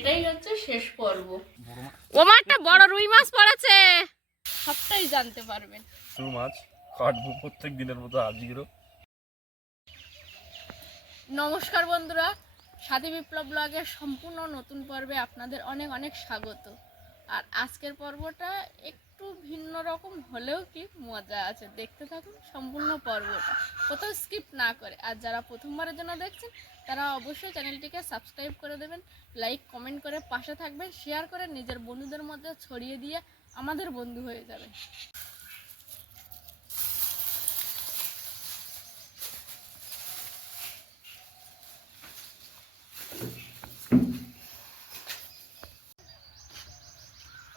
এটাই হচ্ছে শেষ পর্ব। ওমা একটা বড় রুই মাছ পড়েছে। সবটাই জানতে পারবেন। মাছ কাটবো প্রত্যেক দিনের মতো আজকেরও। নমস্কার বন্ধুরা সাদী বিপ্লব ব্লগের সম্পূর্ণ নতুন পর্বে আপনাদের অনেক অনেক স্বাগত। আর আজকের পর্বটা একটু ভিন্ন রকম হলেও কি মজা আছে। দেখতে থাকুন সম্পূর্ণ পর্বটা। কোথাও স্কিপ না করে। আর যারা প্রথমবারের জন্য দেখছেন, তারা অবশ্যই চ্যানেলটিকে সাবস্ক্রাইব করে দেবেন লাইক কমেন্ট করে পাশে থাকবেন শেয়ার করে নিজের বন্ধুদের মধ্যে ছড়িয়ে দিয়ে আমাদের বন্ধু হয়ে যাবেন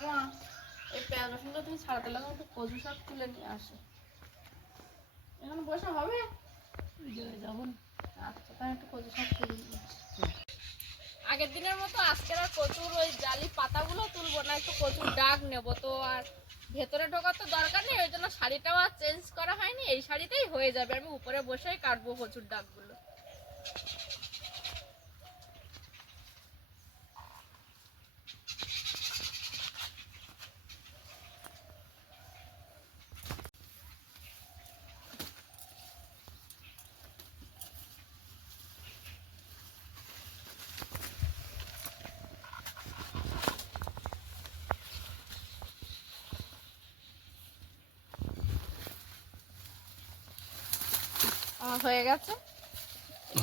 মা, এই পেঁয়াজ রসুনটা তুমি ছাড়াতে লাগো একটু কচু শাক তুলে নিয়ে আসো। এখানে বসে হবে? যাব আচ্ছা একটু কচু শাক তুলে নিয়ে। আগের দিনের মতো আজকের আর কচুর ওই জালি পাতাগুলো তুলবো না একটু কচুর ডাক নেব। তো আর ভেতরে ঢোকার তো দরকার নেই ওই জন্য শাড়িটাও আর চেঞ্জ করা হয়নি এই শাড়িতেই হয়ে যাবে। আমি উপরে বসেই কাটবো কচুর ডাকগুলো আমার হয়ে গেছে।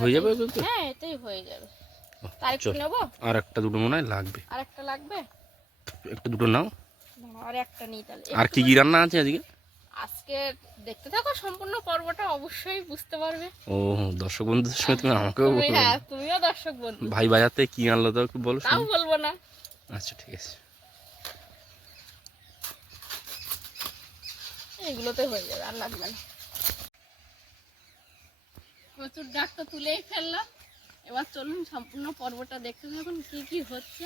হয়ে যাবে হ্যাঁ এটাই হয়ে যাবে। একটু চল। আর একটা দুটো মনে হয় লাগবে। আর একটা লাগবে? একটা দুটো নাও। আর একটা নিই তাহলে। আর কি কি রান্না আছে আজকে? আজকে দেখতে থাকো সম্পূর্ণ পর্বটা অবশ্যই বুঝতে পারবে। ও দর্শক বন্ধুদের সঙ্গে তুমি আমাকেও বলো। হ্যাঁ তুমিও দর্শক বন্ধু। ভাই বাজাতে কি আনলো তো একটু বলো তাও বলব না। আচ্ছা ঠিক আছে। এগুলোতে হয়ে যাবে আর লাগবে না। প্রচুর ডাক তো তুলেই ফেললাম। এবার চলুন সম্পূর্ণ পর্বটা দেখতে থাকুন, কি কি হচ্ছে,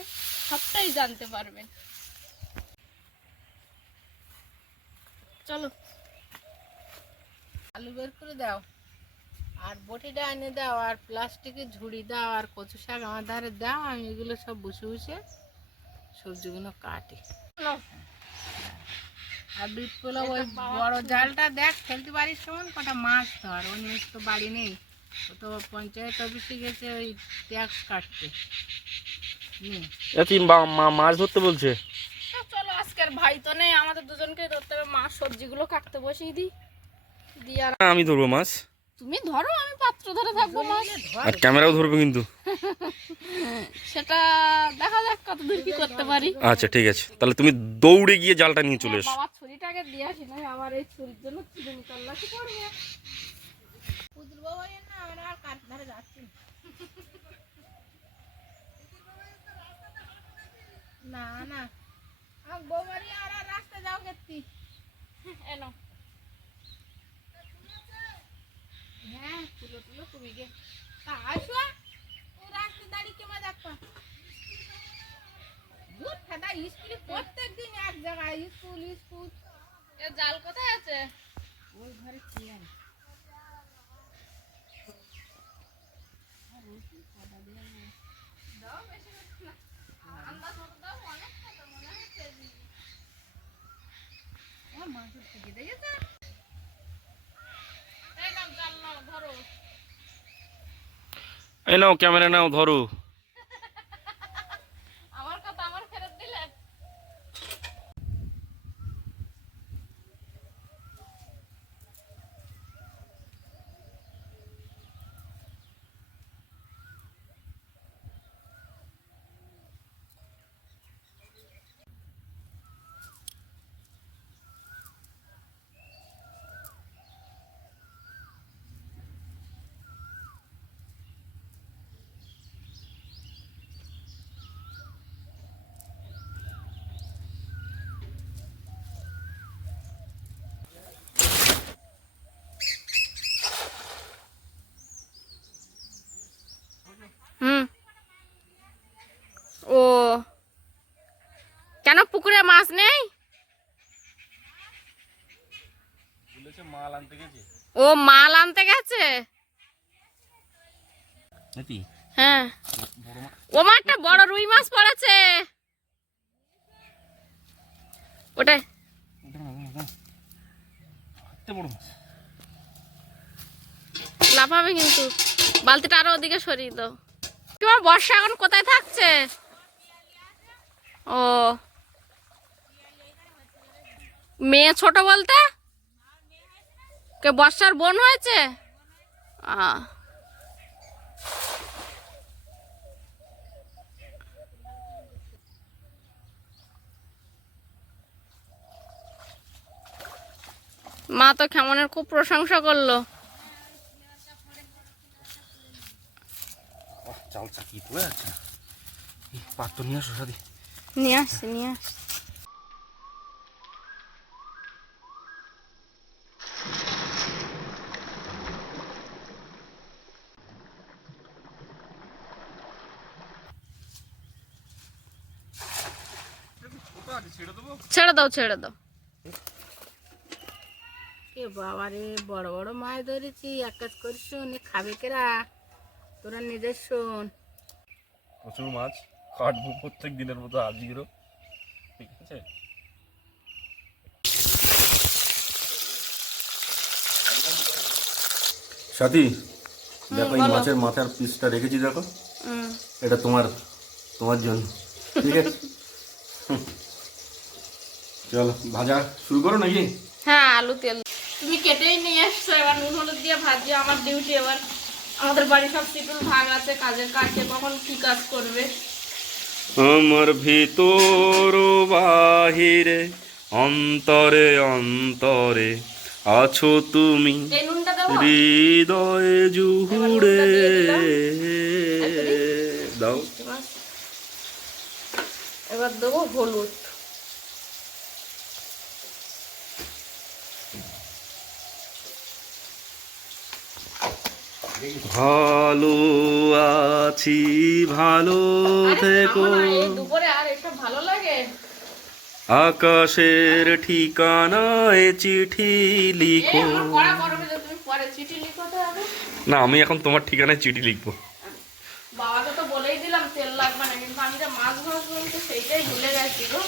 সবটাই জানতে পারবেন। চলো। আলু বের করে দাও, আর বটিটা এনে দাও, আর প্লাস্টিকের ঝুড়ি দাও, আর কচু শাক আমার ধারে দাও, আমি এগুলো সব বসে বসে সবজিগুলো কাটি। আর পোলাও ওই বড় জালটা দেখ ফেলতে পারিস কেমন? কটা মাছ ধর ও নিয়ে তো বাড়ি নেই। ও তো পঞ্চায়েত অফিসে গেছে ওই ট্যাক্স কাটতে। মাছ ধরতে বলছে? চলো আজকের ভাই তো নেই আমাদের দুজনকে ধরতে হবে। মা সবজিগুলো কাটতে বসিয়ে দিই। দিয়ে আর আমি ধরবো মাছ। তুমি ধরো আমি পাত্র ধরে থাকব মাছ। আর ক্যামেরাও ধরবো কিন্তু। সেটা দেখা যাক কত দূর কি করতে পারি। আচ্ছা ঠিক আছে। তাহলে তুমি দৌড়ে গিয়ে জালটা নিয়ে চলে এসো। বাবার ছুরিটা আগে দিয়ে আসি না আবার এই ছুরির জন্য ছুরি নিকাল্লা কি করবে। পুতুল বাবা এ না আমরা আর কার ধারে যাচ্ছি না। না না। আমার বউ বাড়ি আর আর রাস্তা যাও গেছি এনো হ্যাঁ তুলো তুলো তুমি গে। তা আসো। ও রাস্তা দাঁড়িয়ে কেমন দেখবা দূর ফাদা স্কুলে প্রত্যেক দিন এক জায়গায় স্কুল স্কুল এ জাল কোথায় আছে? ওই ঘরে থেকে দেখেছে? এই নাও ক্যামেরা নাও ধরো। মাছ নেই? ও মাল আনতে গেছে? হ্যাঁ। ও বড় রুই মাছ পড়েছে। লাফাবে কিন্তু। বালতিটা আরও ওদিকে সরিয়ে দাও। তোমার বর্ষা এখন কোথায় থাকছে? ও। মেয়ে ছোট বলতে? কে বর্ষার বোন হয়েছে? মা তো কেমনের খুব প্রশংসা করল। পড়ে আছে। পাত্র নিয়ে আসো সাদি নিয়ে আসছি নিয়ে আসছি। দাও ছেড়ে দাও। এ বাবারে বড় বড় মাছ ধরেছি। এক কাজ করিস শোন, এ খাবে কেরা? তোরা নিজের শোন। প্রচুর মাছ কাটবো প্রত্যেক দিনের মতো আজকেরও। ঠিক আছে? সাথী দেখো এই মাছের মাথার পিসটা রেখেছি দেখো। এটা তোমার তোমার জন্য। ঠিক আছে। চলো। ভাজা শুরু করো নাকি? হ্যাঁ আলু তেল। তুমি কেটেই নিয়ে এসছো এবার নুন হলুদ দিয়ে ভাজি আমার ডিউটি এবার। আমাদের বাড়ি সব ভাগ আছে কাজের কাজে কখন কি কাজ করবে? আমার ভিতর বাহিরে অন্তরে অন্তরে আছো তুমি। হৃদয়ে জুহুড়ে দাও। এবার দেবো হলুদ। ভালো আছি ভালো থেকো। আকাশের ঠিকানায় চিঠি লিখো। না আমি এখন তোমার ঠিকানায় চিঠি লিখব। বাবাকে তো বলেই দিলাম তেল লাগবে না কিন্তু আমি যে মাছ ভাজবো তো সেইটাই ভুলে গেছি গো।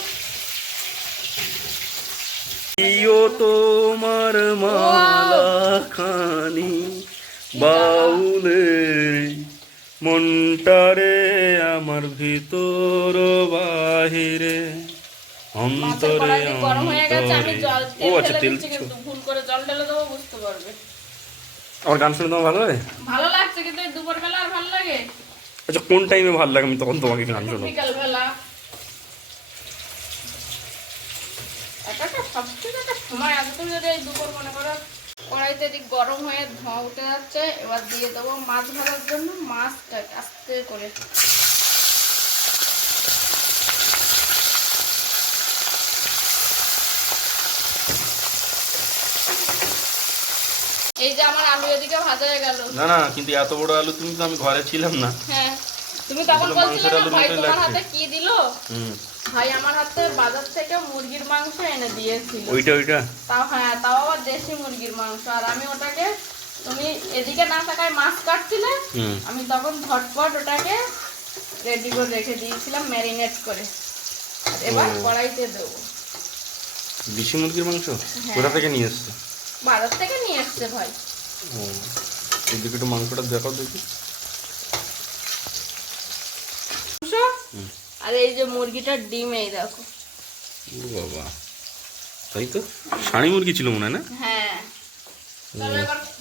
ইও তোমার মালা খানি বাউলে মনটারে আমার ভিতর বাহিরে অন্তরে জল ও আচ্ছা তেল ভুল করে জল ঢেলে দেবো বুঝতে পারবে। আমার গান শুনে তোমার ভালো লাগে? ভালো লাগছে কিন্তু এই দুপুর বেলা আর ভালো লাগে? আচ্ছা কোন টাইমে ভালো লাগে আমি তখন তোমাকে গান শোনাবো? বিকাল বেলা একটা সবথেকে একটা সময় আছে তুমি যদি এই দুপুর মনে করো কড়াইতে এদিক গরম হয়ে ধোঁয়া উঠে যাচ্ছে এবার দিয়ে দেবো মাছ ভাজার জন্য মাছটা আস্তে করে। এই যে আমার আলু এদিকে ভাজা হয়ে গেল। না না কিন্তু এত বড় আলু তুমি তো আমি ঘরে ছিলাম না। হ্যাঁ তুমি তখন বলছিলে না ভাই তোমার হাতে কি দিলো? হুম। ভাই আমার হাতে বাজার থেকে মুরগির মাংস এনে দিয়েছিল। ওইটা ওইটা? তাও হ্যাঁ তাও আবার দেশি মুরগির মাংস। আর আমি ওটাকে তুমি এদিকে না থাকায় মাছ কাটছিলে আমি তখন ঝটপট ওটাকে রেডি করে রেখে দিয়েছিলাম ম্যারিনেট করে। এবার কড়াইতে দেবো। দেশি মুরগির মাংস? কোথা থেকে নিয়ে এসছে? বাজার থেকে নিয়ে এসছে ভাই। এদিকে একটু মাংসটা দেখাও দেখি মাংস আর এই যে মুরগিটার ডিম এই দেখো। ও বাবা। তাই তো? মুরগি ছিল মনে হয় না? হ্যাঁ।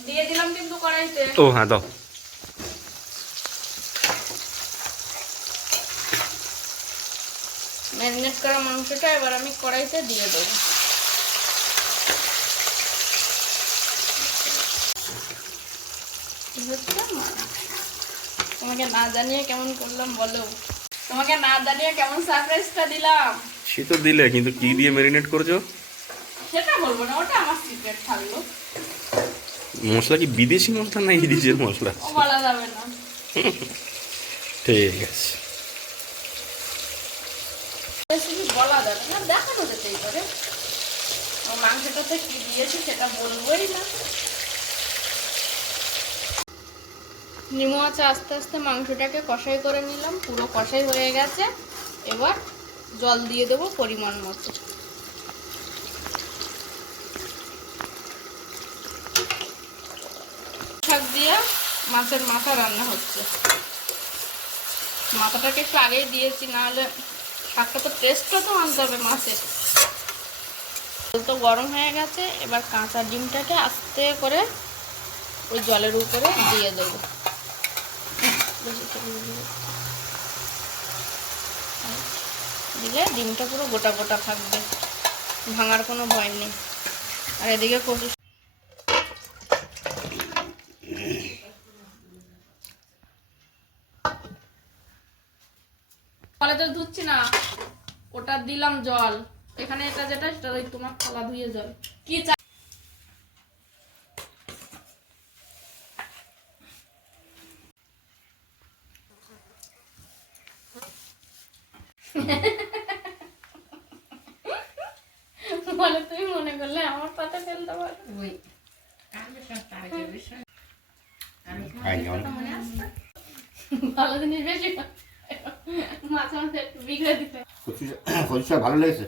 দিয়ে দিলাম কিন্তু কড়াইতে। ও হ্যাঁ দাও। ম্যারিনেট করা মাংসটা এবার আমি কড়াইতে দিয়ে দেবো। তোমাকে না জানিয়ে কেমন করলাম বলো। তোমাকে না জানিয়ে কেমন সারপ্রাইজটা দিলাম? সে তো দিলে কিন্তু কি দিয়ে ম্যারিনেট করেছ? সেটা বলব না ওটা আমার সিক্রেট থাকল। মশলা কি বিদেশি মশলা না এই দেশের মশলা? ও বলা যাবে না। ঠিক আছে। রেসিপি বলা যাবে না দেখানো যেতেই পারে। মাংসটাতে কি দিয়েছি সেটা বলবোই না। নিমো আছে, আস্তে আস্তে মাংসটাকে কষাই করে নিলাম, পুরো কষাই হয়ে গেছে। এবার জল দিয়ে দেবো পরিমাণ মতো। শাক দিয়ে মাছের মাথা রান্না হচ্ছে। মাথাটাকে একটু আগেই দিয়েছি, নাহলে শাকটা তো টেস্টটা তো আনতে হবে মাছের তো গরম হয়ে গেছে, এবার কাঁচা ডিমটাকে আস্তে করে ওই জলের উপরে দিয়ে দেবো। দিলে ডিমটা পুরো গোটা গোটা থাকবে। ভাঙার কোনো ভয় নেই। আর এদিকে কচু ধুচ্ছি না। ওটা দিলাম জল। এখানে এটা যেটা, সেটা তোমার থালা ধুয়ে জল। কি চা বলে তুমি মনে করলে আমার পাতে ফেলতে পারো ওই ভালো জিনিস বেশি পাই। মাঝে মাঝে একটু বিগড়ে দিতে কচু শাক- কচু শাক ভালো লেগেছে।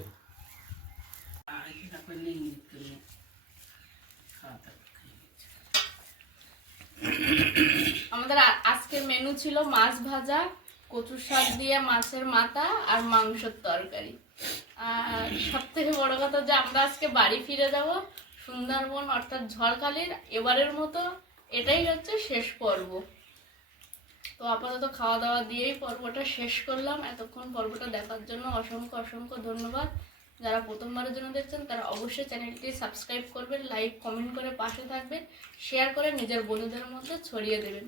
আমাদের আ- আজকের মেনু ছিল মাছ ভাজা কচুর শাক দিয়ে মাছের মাথা আর মাংসের তরকারি। আর সব থেকে বড় কথা যে আমরা আজকে বাড়ি ফিরে যাব সুন্দরবন অর্থাৎ ঝড়খালির এবারের মতো, এটাই হচ্ছে শেষ পর্ব। তো আপাতত খাওয়া দাওয়া দিয়েই পর্বটা শেষ করলাম। এতক্ষণ পর্বটা দেখার জন্য অসংখ্য অসংখ্য ধন্যবাদ। যারা প্রথমবারের জন্য দেখছেন, তারা অবশ্যই চ্যানেলটি সাবস্ক্রাইব করবেন, লাইক, কমেন্ট করে পাশে থাকবেন, শেয়ার করে নিজের বন্ধুদের মধ্যে ছড়িয়ে দেবেন।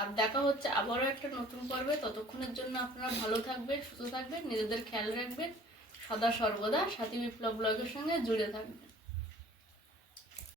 আর দেখা হচ্ছে আবারও একটা নতুন পর্বে। ততক্ষণের জন্য আপনারা ভালো থাকবেন, সুস্থ থাকবেন, নিজেদের খেয়াল রাখবেন। সদা সর্বদা সাথী বিপ্লব ব্লগের সঙ্গে জুড়ে থাকবেন।